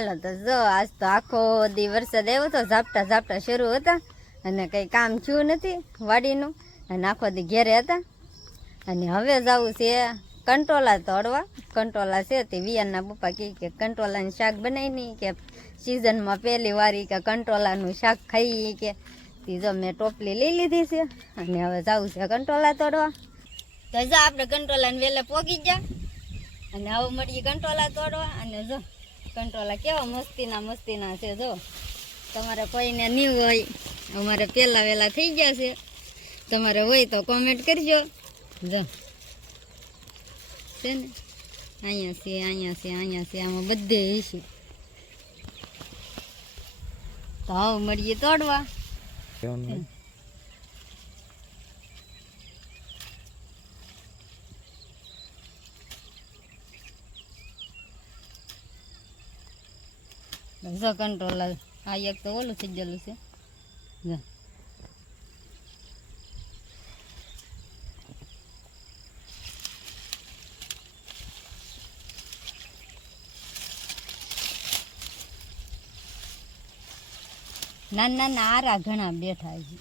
હાલો તો જો, આજ તો આખો દી વરસાદ આવ્યો તો ઝાપટા ઝાપટા શરૂ હતા અને કંઈ કામ થયું નથી વાડીનું અને આખો દી ઘેરે હતા. અને હવે જવું છે કંટોલા તોડવા. કંટોલા છે તે વિયાનના પપ્પા કહે કે કંટોલાનું શાક બનાવી નહીં કે સિઝનમાં પહેલી વારી કે કંટોલાનું શાક ખાઈ કે. જો મેં ટોપલી લઈ લીધી છે અને હવે જવું છે કંટોલા તોડવા. તો જો, આપણે કંટોલાને વહેલા પોગી ગયા. અને હવે મળીએ કંટોલા તોડવા અને જો. કંટોલા કેવા મસ્તીના મસ્તીના છે, જો. તમારે કોઈને નહીં હોય, અમારે પહેલાં વહેલા થઈ ગયા છે. તમારે હોય તો કોમેન્ટ કરજો. જો. છે ને? અહીંયા છે અહીંયા છે અહીંયા છે, આમાં બધે હશે તો આવ મળીએ તોડવા જો કંટ્રોલર આ એક તો ઓલું થઈ ગયેલું છે નાના નાના આરા ઘણા બેઠા છે.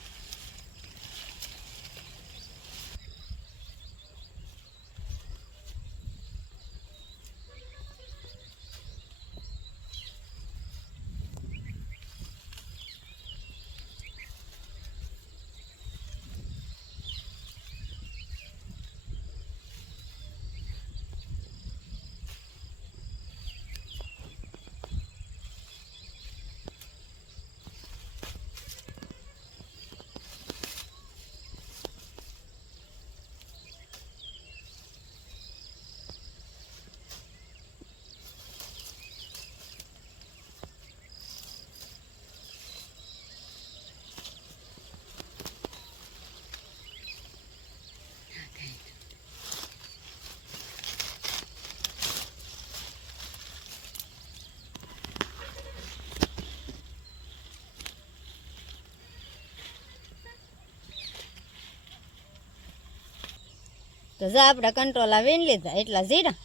તો જો, આપણે કંટ્રોલા વીણ લીધા, એટલા જીરા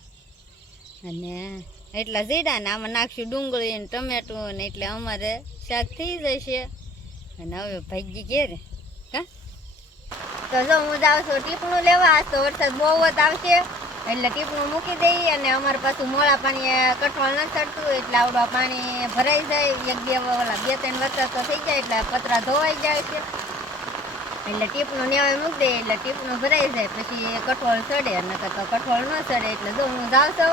અને એટલા જીરા ને આમાં નાખશું ડુંગળી ને ટમેટું ને એટલે અમારે શાક થઈ જશે. અને હવે ભાગી ઘેરે કા? તો જો, હું જાઉં ટીપણું લેવા. તો વરસાદ બહુ જ આવશે. એટલે ટીપણું મૂકી દઈએ અને અમારે પાછું મોળા પાણી કઠોળ ન ચડતું એટલે આવડું પાણી ભરાઈ જાય. એક, બે ઓલા બે, ત્રણ વરસાદ તો થઈ જાય એટલે પતરા ધોવાઈ જાય છે. એટલે ટીપનું નેવાય મૂકી દે એટલે ટીપનું ભરાઈ જાય, પછી કઠોળ ચડે નકર તો કઠોળ ન સડે, એટલે જો હું જાઉં છું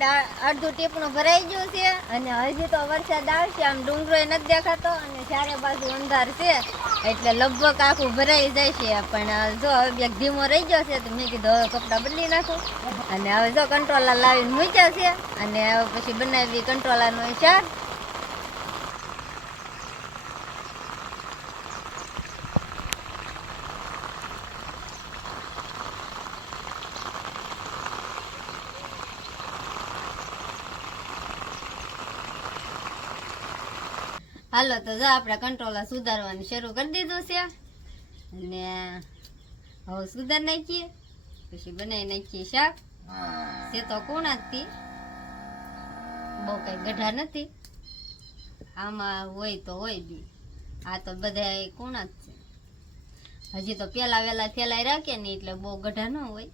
આપણે અડધું ટીપણું ભરાઈ ગયું છે અને હજી તો વરસાદ આવશે, આમ ડુંગરો નથી દેખાતો અને ચારે બાજુ અંધાર છે એટલે લગભગ આખું ભરાઈ જાય છે. પણ જો હવે એક ધીમો રહી ગયો છે તો મેં કીધું કપડાં બદલી નાખું. અને હવે જો કંટ્રોલર લાવીને મૂક્યા છે અને હવે પછી બનાવી કંટ્રોલરનો શાક હાલો તો જો આપણે કંટ્રોલર સુધારવાનું શરૂ કરી દીધું છે. અને હવે સુધાર નાખીએ. પછી બનાવી નાખીએ શાક. તે તો કોણ હતી બહુ કઈ ગઢા નથી. આમાં હોય તો હોય બી. આ તો બધા કોણ જ છે. હજી તો પેલા વેલા થેલાય રાખે ને એટલે બહુ ગઢા ન હોય.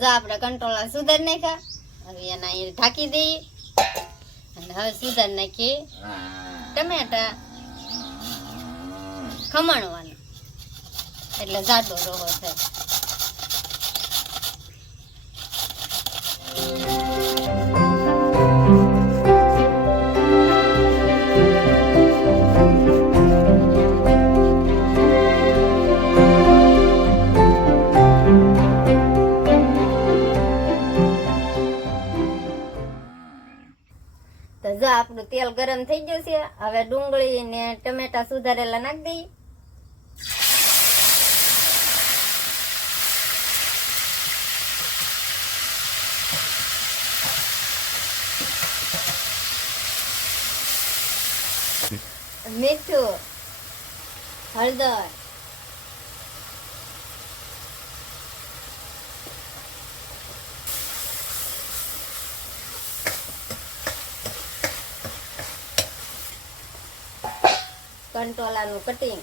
જો આપણે કંટ્રોલર સુધાર નાખ્યા. હવે એના અહીં ઢાંકી દઈએ. અને હવે સુધાર નાખીએ ટમેટા. ખમણવાનું. એટલે જાડો રોહો થાય જો આપણું તેલ ગરમ થઈ ગયું છે, હવે ડુંગળી ને ટમેટા સુધારેલા નાખી દઈએ. મીઠું, હળદર. કંટોલાનું કટિંગ.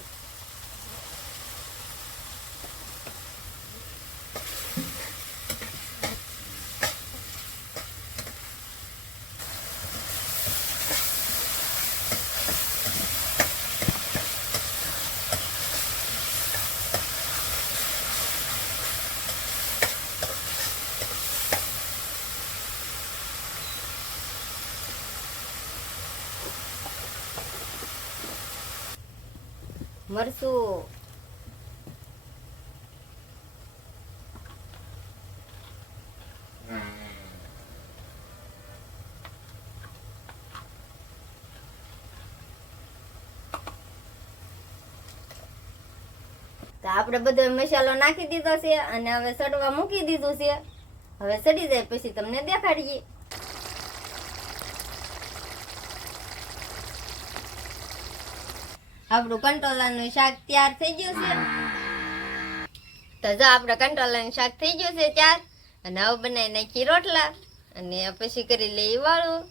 મરચું તો આપણે બધો મસાલો નાખી દીધો છે અને હવે સડવા મૂકી દીધું છે. હવે સડી જાય પછી તમને દેખાડીએ. આપણું કંટોલાનું શાક તૈયાર થઈ ગયું છે. તો જો આપણે કંટોલાનું શાક થઈ ગયું છે ત્યાર, અને હવે બનાવી નાખી રોટલા, અને પછી કરી લઈએ વાળું.